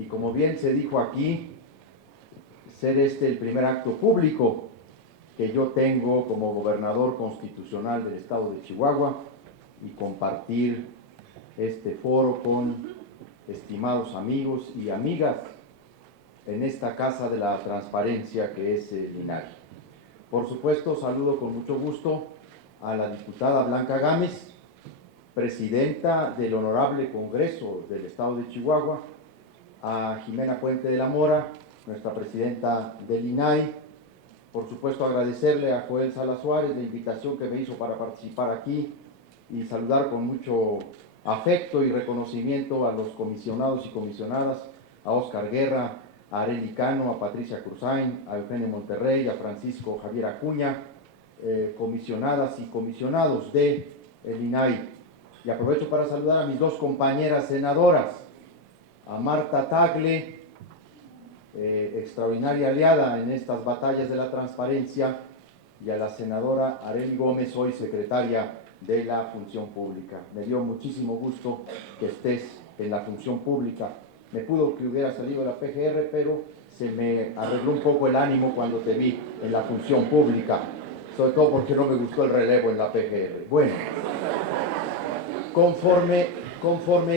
y como bien se dijo aquí, ser este el primer acto público que yo tengo como gobernador constitucional del estado de Chihuahua y compartir este foro con estimados amigos y amigas en esta Casa de la Transparencia que es el INAI. Por supuesto, saludo con mucho gusto a la diputada Blanca Gámez, presidenta del Honorable Congreso del Estado de Chihuahua, a Jimena Puente de la Mora, nuestra presidenta del INAI. Por supuesto, agradecerle a Joel Salas Suárez la invitación que me hizo para participar aquí y saludar con mucho afecto y reconocimiento a los comisionados y comisionadas, a Óscar Guerra, a Arely Cano, a Patricia Cruzain, a Eugenio Monterrey, a Francisco Javier Acuña, comisionadas y comisionados de el INAI. Y aprovecho para saludar a mis dos compañeras senadoras, a Marta Tagle, extraordinaria aliada en estas batallas de la transparencia, y a la senadora Arely Gómez, hoy secretaria de la Función Pública. Me dio muchísimo gusto que estés en la Función Pública. Me pudo que hubiera salido de la PGR, pero se me arregló un poco el ánimo cuando te vi en la Función Pública, sobre todo porque no me gustó el relevo en la PGR. Bueno, conforme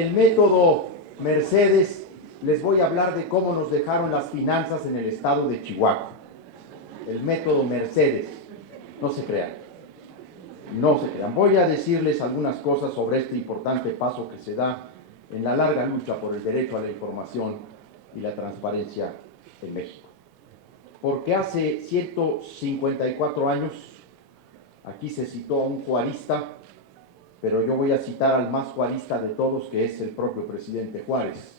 el método Mercedes, les voy a hablar de cómo nos dejaron las finanzas en el estado de Chihuahua. El método Mercedes, no se crean. No se crean. Voy a decirles algunas cosas sobre este importante paso que se da en la larga lucha por el derecho a la información y la transparencia en México. Porque hace 154 años, aquí se citó a un juarista, pero yo voy a citar al más juarista de todos, que es el propio presidente Juárez.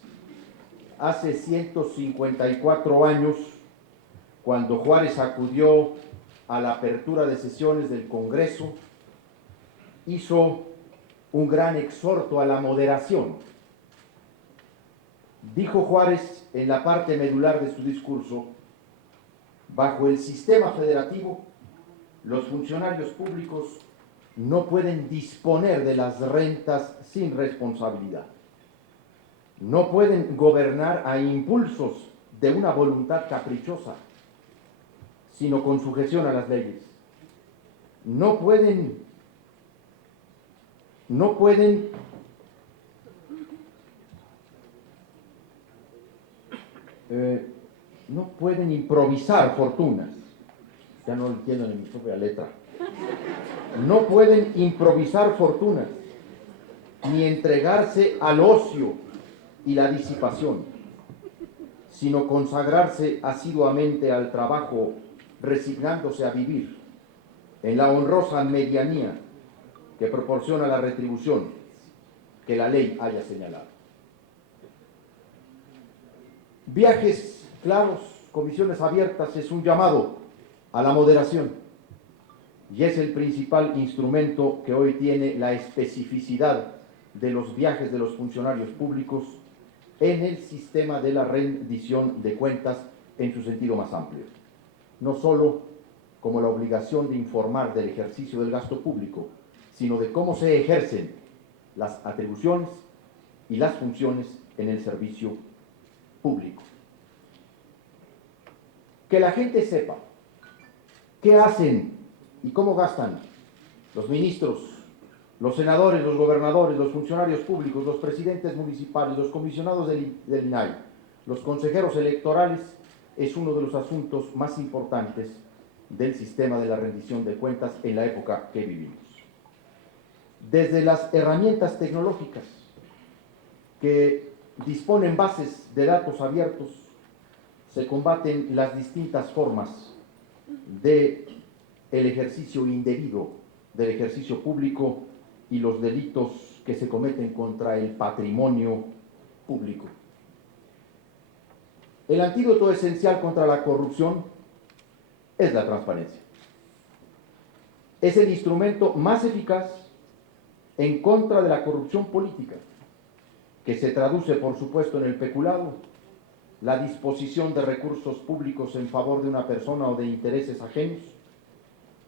Hace 154 años, cuando Juárez acudió a la apertura de sesiones del Congreso, hizo un gran exhorto a la moderación. Dijo Juárez en la parte medular de su discurso: bajo el sistema federativo, los funcionarios públicos no pueden disponer de las rentas sin responsabilidad. No pueden gobernar a impulsos de una voluntad caprichosa, sino con sujeción a las leyes. No pueden improvisar fortunas. Ya no lo entiendo en mi propia letra. No pueden improvisar fortunas, ni entregarse al ocio y la disipación, sino consagrarse asiduamente al trabajo, resignándose a vivir en la honrosa medianía que proporciona la retribución que la ley haya señalado. Viajes claros, comisiones abiertas, es un llamado a la moderación, y es el principal instrumento que hoy tiene la especificidad de los viajes de los funcionarios públicos en el sistema de la rendición de cuentas en su sentido más amplio. No solo como la obligación de informar del ejercicio del gasto público, sino de cómo se ejercen las atribuciones y las funciones en el servicio público. Que la gente sepa qué hacen y cómo gastan los ministros, los senadores, los gobernadores, los funcionarios públicos, los presidentes municipales, los comisionados del INAI, los consejeros electorales, es uno de los asuntos más importantes del sistema de la rendición de cuentas en la época que vivimos. Desde las herramientas tecnológicas que disponen bases de datos abiertos, se combaten las distintas formas del ejercicio indebido del ejercicio público y los delitos que se cometen contra el patrimonio público. El antídoto esencial contra la corrupción es la transparencia. Es el instrumento más eficaz en contra de la corrupción política, que se traduce, por supuesto, en el peculado, la disposición de recursos públicos en favor de una persona o de intereses ajenos,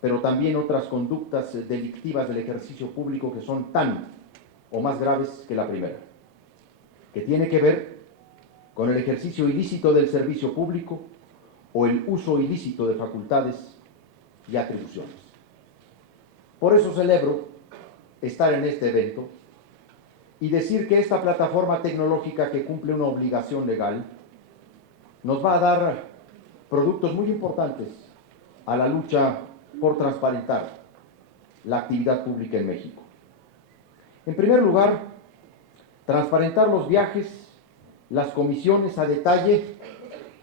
pero también otras conductas delictivas del ejercicio público que son tan o más graves que la primera, que tiene que ver con el ejercicio ilícito del servicio público o el uso ilícito de facultades y atribuciones. Por eso celebro estar en este evento y decir que esta plataforma tecnológica que cumple una obligación legal nos va a dar productos muy importantes a la lucha por transparentar la actividad pública en México. En primer lugar, transparentar los viajes, las comisiones a detalle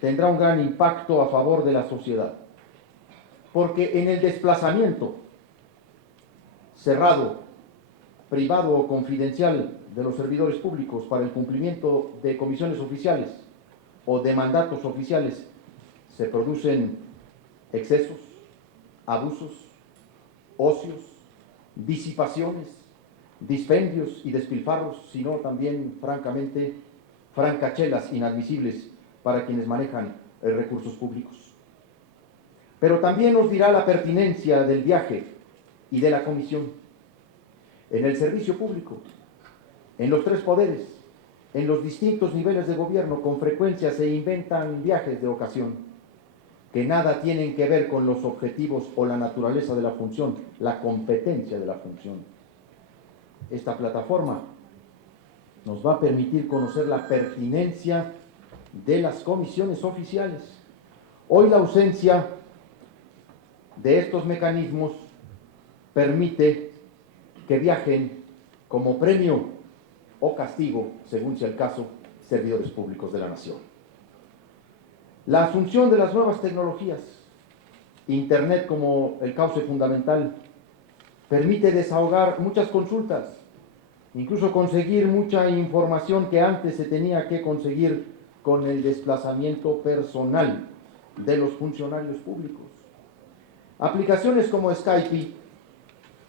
tendrá un gran impacto a favor de la sociedad, porque en el desplazamiento cerrado, privado o confidencial de los servidores públicos para el cumplimiento de comisiones oficiales o de mandatos oficiales se producen excesos, abusos, ocios, disipaciones, dispendios y despilfarros, sino también, francamente, francachelas inadmisibles para quienes manejan recursos públicos. Pero también nos dirá la pertinencia del viaje y de la comisión. En el servicio público, en los tres poderes, en los distintos niveles de gobierno, con frecuencia se inventan viajes de ocasión que nada tienen que ver con los objetivos o la naturaleza de la función, la competencia de la función. Esta plataforma nos va a permitir conocer la pertinencia de las comisiones oficiales. Hoy la ausencia de estos mecanismos permite que viajen como premio o castigo, según sea el caso, servidores públicos de la nación. La asunción de las nuevas tecnologías, Internet como el cauce fundamental, permite desahogar muchas consultas, incluso conseguir mucha información que antes se tenía que conseguir con el desplazamiento personal de los funcionarios públicos. Aplicaciones como Skype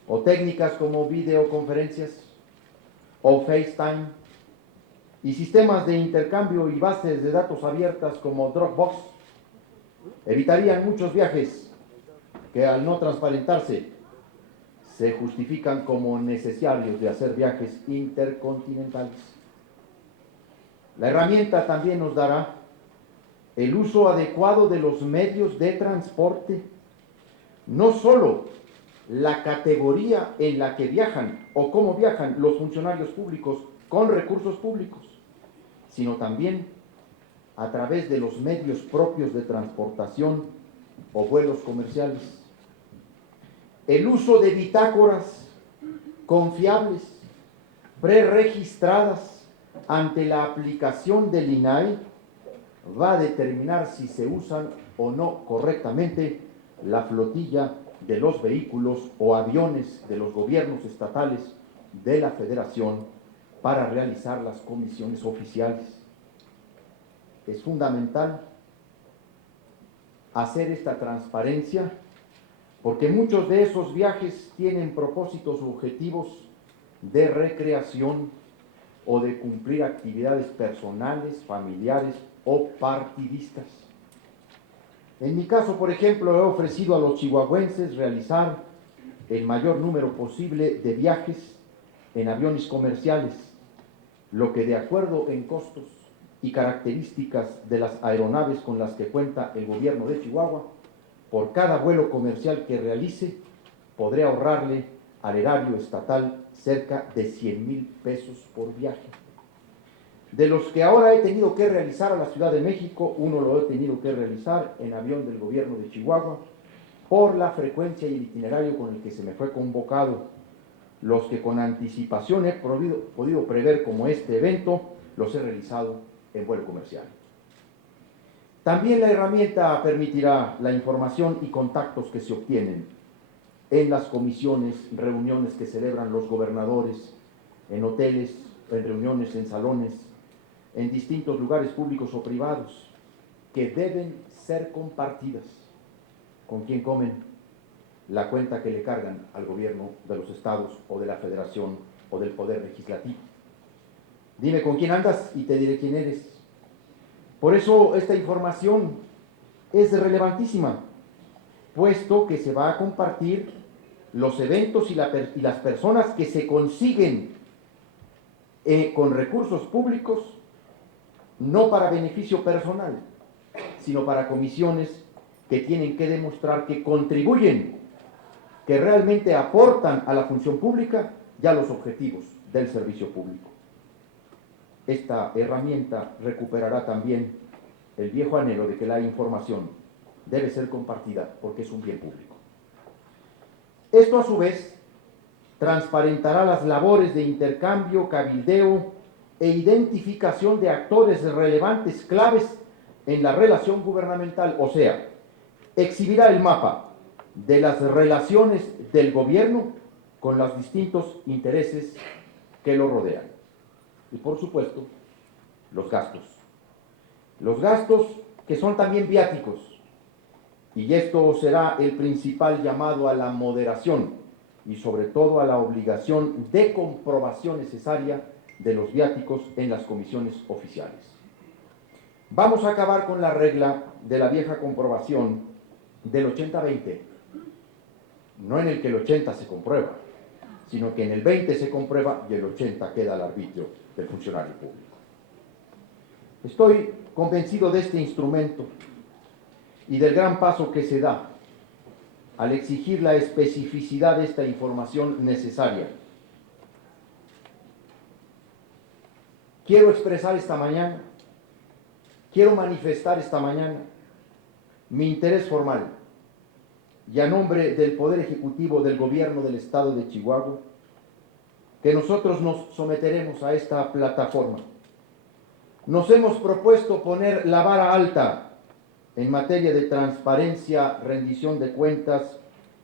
o técnicas como videoconferencias o FaceTime y sistemas de intercambio y bases de datos abiertas como Dropbox evitarían muchos viajes que al no transparentarse se justifican como necesarios de hacer viajes intercontinentales. La herramienta también nos dará el uso adecuado de los medios de transporte, no solo la categoría en la que viajan o cómo viajan los funcionarios públicos con recursos públicos, sino también a través de los medios propios de transportación o vuelos comerciales. El uso de bitácoras confiables, preregistradas ante la aplicación del INAI, va a determinar si se usan o no correctamente la flotilla de los vehículos o aviones de los gobiernos estatales de la Federación para realizar las comisiones oficiales. Es fundamental hacer esta transparencia porque muchos de esos viajes tienen propósitos u objetivos de recreación o de cumplir actividades personales, familiares o partidistas. En mi caso, por ejemplo, he ofrecido a los chihuahuenses realizar el mayor número posible de viajes en aviones comerciales, lo que de acuerdo en costos y características de las aeronaves con las que cuenta el gobierno de Chihuahua, por cada vuelo comercial que realice, podré ahorrarle al erario estatal cerca de 100,000 pesos por viaje. De los que ahora he tenido que realizar a la Ciudad de México, uno lo he tenido que realizar en avión del gobierno de Chihuahua, por la frecuencia y el itinerario con el que se me fue convocado. Los que con anticipación he podido prever como este evento, los he realizado en vuelo comercial. También la herramienta permitirá la información y contactos que se obtienen en las comisiones, reuniones que celebran los gobernadores, en hoteles, en reuniones en salones, en distintos lugares públicos o privados, que deben ser compartidas. ¿Con quién comen? La cuenta que le cargan al gobierno de los estados o de la federación o del poder legislativo. Dime con quién andas y te diré quién eres. Por eso esta información es relevantísima, puesto que se va a compartir los eventos y las personas que se consiguen con recursos públicos no para beneficio personal, sino para comisiones que tienen que demostrar que contribuyen, que realmente aportan a la función pública y a los objetivos del servicio público. Esta herramienta recuperará también el viejo anhelo de que la información debe ser compartida porque es un bien público. Esto, a su vez, transparentará las labores de intercambio, cabildeo e identificación de actores relevantes, claves en la relación gubernamental, o sea, exhibirá el mapa de las relaciones del gobierno con los distintos intereses que lo rodean. Y por supuesto, los gastos. Los gastos que son también viáticos. Y esto será el principal llamado a la moderación y sobre todo a la obligación de comprobación necesaria de los viáticos en las comisiones oficiales. Vamos a acabar con la regla de la vieja comprobación del 80-20, no en el que el 80 se comprueba, sino que en el 20 se comprueba y el 80 queda al arbitrio del funcionario público. Estoy convencido de este instrumento y del gran paso que se da al exigir la especificidad de esta información necesaria. Quiero expresar esta mañana, quiero manifestar esta mañana mi interés formal y a nombre del Poder Ejecutivo del Gobierno del Estado de Chihuahua, que nosotros nos someteremos a esta plataforma. Nos hemos propuesto poner la vara alta en materia de transparencia, rendición de cuentas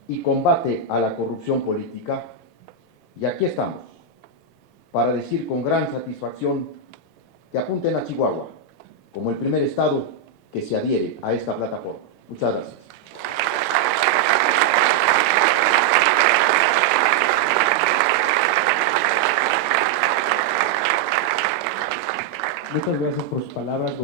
y combate a la corrupción política. Y aquí estamos, para decir con gran satisfacción que apunten a Chihuahua como el primer estado que se adhiere a esta plataforma. Muchas gracias. Muchas gracias por sus palabras.